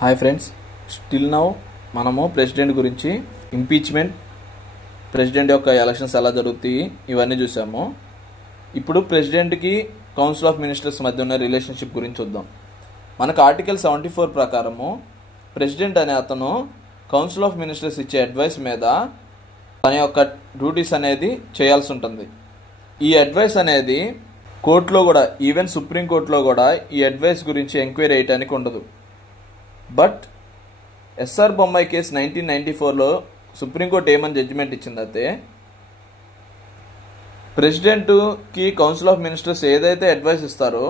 Hi friends, still now మనము president గురించి, impeachment, president యొక్క ఎలక్షన్స్ ఎలా జరుగుతాయి ఇవన్నీ చూసాము. ఇప్పుడు ప్రెసిడెంట్కి కౌన్సిల్ ఆఫ్ మినిస్టర్స్ మధ్య ఉన్న రిలేషన్షిప్ గురించి చూద్దాం. మనకు ఆర్టికల్ 74 ప్రకారము ప్రెసిడెంట్ అనే అతను కౌన్సిల్ ఆఫ్ మినిస్టర్స్ ఇచ్చే అడ్వైస్ మీద తన యొక్క డ్యూటీస్ అనేది చేయాల్సి ఉంటుంది. ఈ అడ్వైస్ అనేది కోర్టులో కూడా, ఈవెన్ సుప్రీంకోర్టులో కూడా ఈ అడ్వైస్ గురించి ఎంక్వైరీ చేయడానికి ఉండదు. బట్ ఎస్ఆర్ బొమ్మాయి కేసు 1994లో సుప్రీంకోర్టు ఏమని జడ్జిమెంట్ ఇచ్చిందంటే, ప్రెసిడెంట్కి కౌన్సిల్ ఆఫ్ మినిస్టర్స్ ఏదైతే అడ్వైస్ ఇస్తారో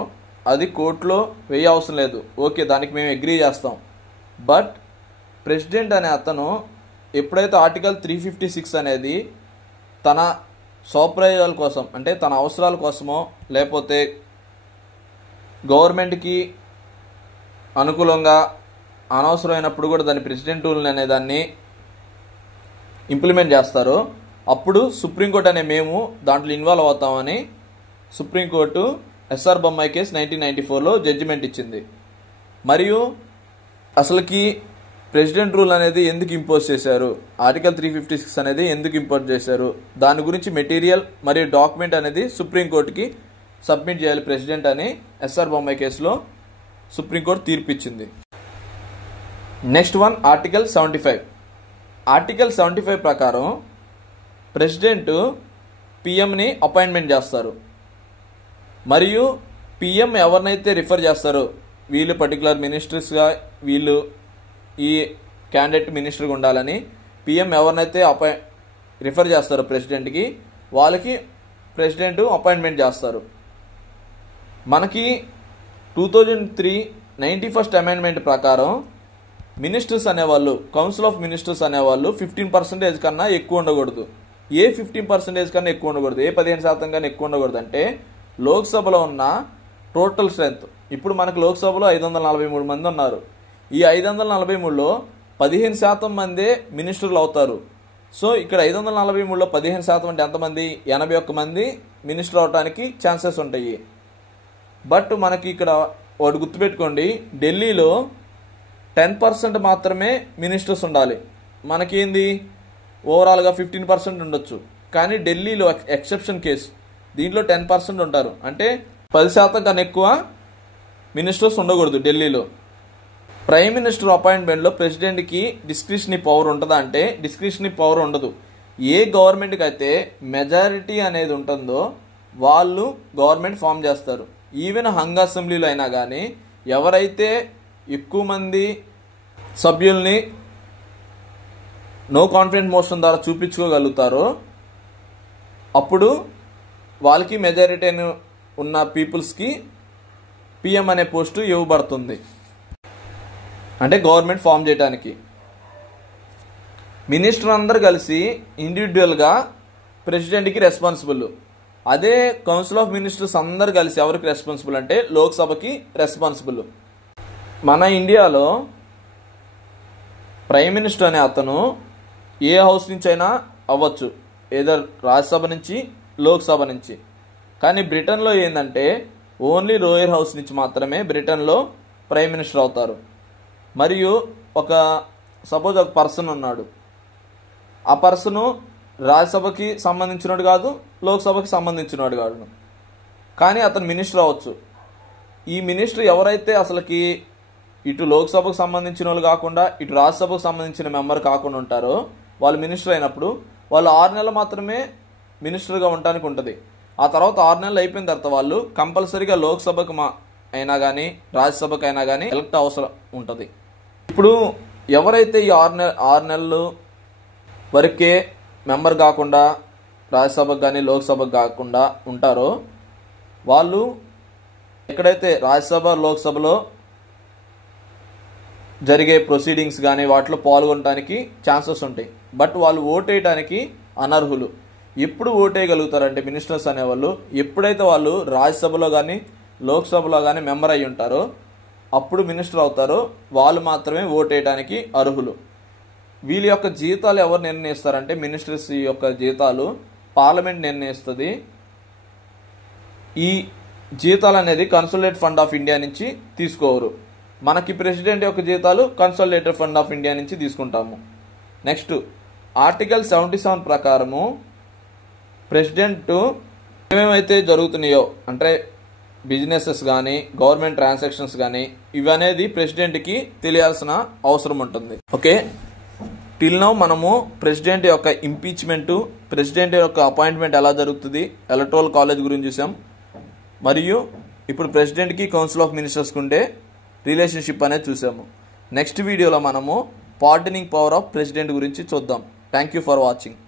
అది కోర్టులో వేయ అవసరం లేదు. ఓకే, దానికి మేము అగ్రీ చేస్తాం. బట్ ప్రెసిడెంట్ అనే అతను ఎప్పుడైతే ఆర్టికల్ 356 అనేది తన స్వప్రయోజనాల కోసం, అంటే తన అవసరాల కోసమో లేకపోతే గవర్నమెంట్కి అనుకూలంగా అనవసరమైనప్పుడు కూడా దాని ప్రెసిడెంట్ రూల్ అనే దాన్ని ఇంప్లిమెంట్ చేస్తారో అప్పుడు సుప్రీంకోర్టు అనే మేము దాంట్లో ఇన్వాల్వ్ అవుతామని సుప్రీంకోర్టు ఎస్ఆర్ బొమ్మాయి కేసు 1994లో జడ్జిమెంట్ ఇచ్చింది. మరియు అసలుకి ప్రెసిడెంట్ రూల్ అనేది ఎందుకు ఇంపోజ్ చేశారు, ఆర్టికల్ 356 అనేది ఎందుకు ఇంపోజ్ చేశారు, దాని గురించి మెటీరియల్ మరియు డాక్యుమెంట్ అనేది సుప్రీంకోర్టుకి సబ్మిట్ చేయాలి ప్రెసిడెంట్ అని ఎస్ఆర్ బొమ్మాయి కేసులో సుప్రీంకోర్టు తీర్పు ఇచ్చింది. Next one, article 75. ఆర్టికల్ 75 ప్రకారం ప్రెసిడెంట్ పిఎంని అపాయింట్మెంట్ చేస్తారు. మరియు పిఎం ఎవరినైతే రిఫర్ చేస్తారో, వీళ్ళు పర్టికులర్ మినిస్టర్స్గా వీళ్ళు ఈ క్యాండిడేట్ మినిస్టర్గా ఉండాలని పిఎం ఎవరినైతే రిఫర్ చేస్తారో ప్రెసిడెంట్కి, వాళ్ళకి ప్రెసిడెంట్ అపాయింట్మెంట్ చేస్తారు. మనకి 2003 91st అమెండ్మెంట్ ప్రకారం మినిస్టర్స్ అనేవాళ్ళు, కౌన్సిల్ ఆఫ్ మినిస్టర్స్ అనేవాళ్ళు 15% కన్నా ఎక్కువ ఉండకూడదు. ఏ 15% కన్నా ఎక్కువ ఉండకూడదు, ఏ 15% కన్నా ఎక్కువ ఉండకూడదు అంటే లోక్సభలో ఉన్న టోటల్ స్ట్రెంత్. ఇప్పుడు మనకు లోక్సభలో 543 మంది ఉన్నారు. ఈ 543లో 15% మందే మినిస్టర్లు అవుతారు. సో ఇక్కడ 543లో 15% అంటే ఎంతమంది? 81 మంది మినిస్టర్ అవడానికి ఛాన్సెస్ ఉంటాయి. బట్ మనకి ఇక్కడ ఒకటి గుర్తుపెట్టుకోండి, ఢిల్లీలో 10% మాత్రమే మినిస్టర్స్ ఉండాలి. మనకేంది ఓవరాల్గా 15% ఉండొచ్చు. కానీ ఢిల్లీలో ఎక్సెప్షన్ కేసు, దీంట్లో 10% ఉంటారు. అంటే 10% కన్నా ఎక్కువ మినిస్టర్స్ ఉండకూడదు ఢిల్లీలో. ప్రైమ్ మినిస్టర్ అపాయింట్మెంట్లో ప్రెసిడెంట్కి డిస్క్రిషనరీ పవర్ ఉంటుందా అంటే డిస్క్రిషనరీ పవర్ ఉండదు. ఏ గవర్నమెంట్కి అయితే మెజారిటీ అనేది ఉంటుందో వాళ్ళు గవర్నమెంట్ ఫామ్ చేస్తారు. ఈవెన్ హంగ్ అసెంబ్లీలో అయినా కానీ ఎవరైతే ఎక్కువ మంది సభ్యుల్ని నో కాన్ఫిడెన్స్ మోషన్ ద్వారా చూపించుకోగలుగుతారో అప్పుడు వాళ్ళకి మెజారిటీ ఉన్న పీపుల్స్కి పిఎం అనే పోస్టు ఇవ్వబడుతుంది, అంటే గవర్నమెంట్ ఫామ్ చేయడానికి. మినిస్టర్ అందరు కలిసి ఇండివిజువల్గా ప్రెసిడెంట్కి రెస్పాన్సిబుల్. అదే కౌన్సిల్ ఆఫ్ మినిస్టర్స్ అందరు కలిసి ఎవరికి రెస్పాన్సిబుల్ అంటే లోక్సభకి రెస్పాన్సిబుల్. మన ఇండియాలో ప్రైమ్ మినిస్టర్ అనే అతను ఏ హౌస్ నుంచి అయినా అవ్వచ్చు, ఏదో రాజ్యసభ నుంచి, లోక్సభ నుంచి. కానీ బ్రిటన్లో ఏంటంటే ఓన్లీ లోయర్ హౌస్ నుంచి మాత్రమే బ్రిటన్లో ప్రైమ్ మినిస్టర్ అవుతారు. మరియు సపోజ్ ఒక పర్సన్ ఉన్నాడు, ఆ పర్సను రాజ్యసభకి సంబంధించినోడు కాదు, లోక్సభకి సంబంధించినోడు కాదు, కానీ అతను మినిస్టర్ అవ్వచ్చు. ఈ మినిస్టర్ ఎవరైతే అసలుకి ఇటు లోక్సభకు సంబంధించిన వాళ్ళు కాకుండా ఇటు రాజ్యసభకు సంబంధించిన మెంబర్ కాకుండా ఉంటారో వాళ్ళు మినిస్టర్ అయినప్పుడు వాళ్ళు 6 నెలలు మాత్రమే మినిస్టర్గా ఉండడానికి ఉంటుంది. ఆ తర్వాత 6 నెలలు అయిపోయిన తర్వాత వాళ్ళు కంపల్సరీగా లోక్సభకు అయినా కానీ రాజ్యసభకు అయినా కానీ ఎలక్ట్ అవసరం ఉంటుంది. ఇప్పుడు ఎవరైతే ఈ 6 నెలలు వరకే మెంబర్ కాకుండా రాజ్యసభకు కానీ లోక్సభకు కాకుండా ఉంటారో వాళ్ళు ఎక్కడైతే రాజ్యసభ లోక్సభలో జరిగే ప్రొసీడింగ్స్ కానీ వాటిలో పాల్గొనడానికి ఛాన్సెస్ ఉంటాయి. బట్ వాళ్ళు ఓట్ వేయడానికి అనర్హులు. ఎప్పుడు ఓట్ వేయగలుగుతారంటే మినిస్టర్స్ అనేవాళ్ళు ఎప్పుడైతే వాళ్ళు రాజ్యసభలో కానీ లోక్సభలో కానీ మెంబర్ అయి ఉంటారో అప్పుడు మినిస్టర్ అవుతారో వాళ్ళు మాత్రమే ఓట్ వేయడానికి అర్హులు. వీళ్ళ యొక్క జీతాలు ఎవరు నిర్ణయిస్తారంటే మినిస్టర్స్ యొక్క జీతాలు పార్లమెంట్ నిర్ణయిస్తుంది. ఈ జీతాలు అనేది కన్సోలిడేట్ ఫండ్ ఆఫ్ ఇండియా నుంచి తీసుకోవరు. మనకి ప్రెసిడెంట్ యొక్క జీతాలు కన్సాలిడేటెడ్ ఫండ్ ఆఫ్ ఇండియా నుంచి తీసుకుంటాము. నెక్స్ట్ ఆర్టికల్ 77 ప్రకారము ప్రెసిడెంట్ ఏమేమైతే జరుగుతున్నాయో అంటే బిజినెసెస్ కానీ గవర్నమెంట్ ట్రాన్సాక్షన్స్ కానీ ఇవనేది ప్రెసిడెంట్కి తెలియాల్సిన అవసరం ఉంటుంది. ఓకే, టిల్ నౌ మనము ప్రెసిడెంట్ యొక్క ఇంపీచ్మెంట్, ప్రెసిడెంట్ యొక్క అపాయింట్మెంట్ ఎలా జరుగుతుంది, ఎలక్టోరల్ కాలేజ్ గురించి చూసాం. మరియు ఇప్పుడు ప్రెసిడెంట్కి కౌన్సిల్ ఆఫ్ మినిస్టర్స్కి ఉండే రిలేషన్షిప్ అనేది చూసాము. నెక్స్ట్ వీడియోలో మనము పార్డనింగ్ పవర్ ఆఫ్ ప్రెసిడెంట్ గురించి చూద్దాం. Thank you for watching.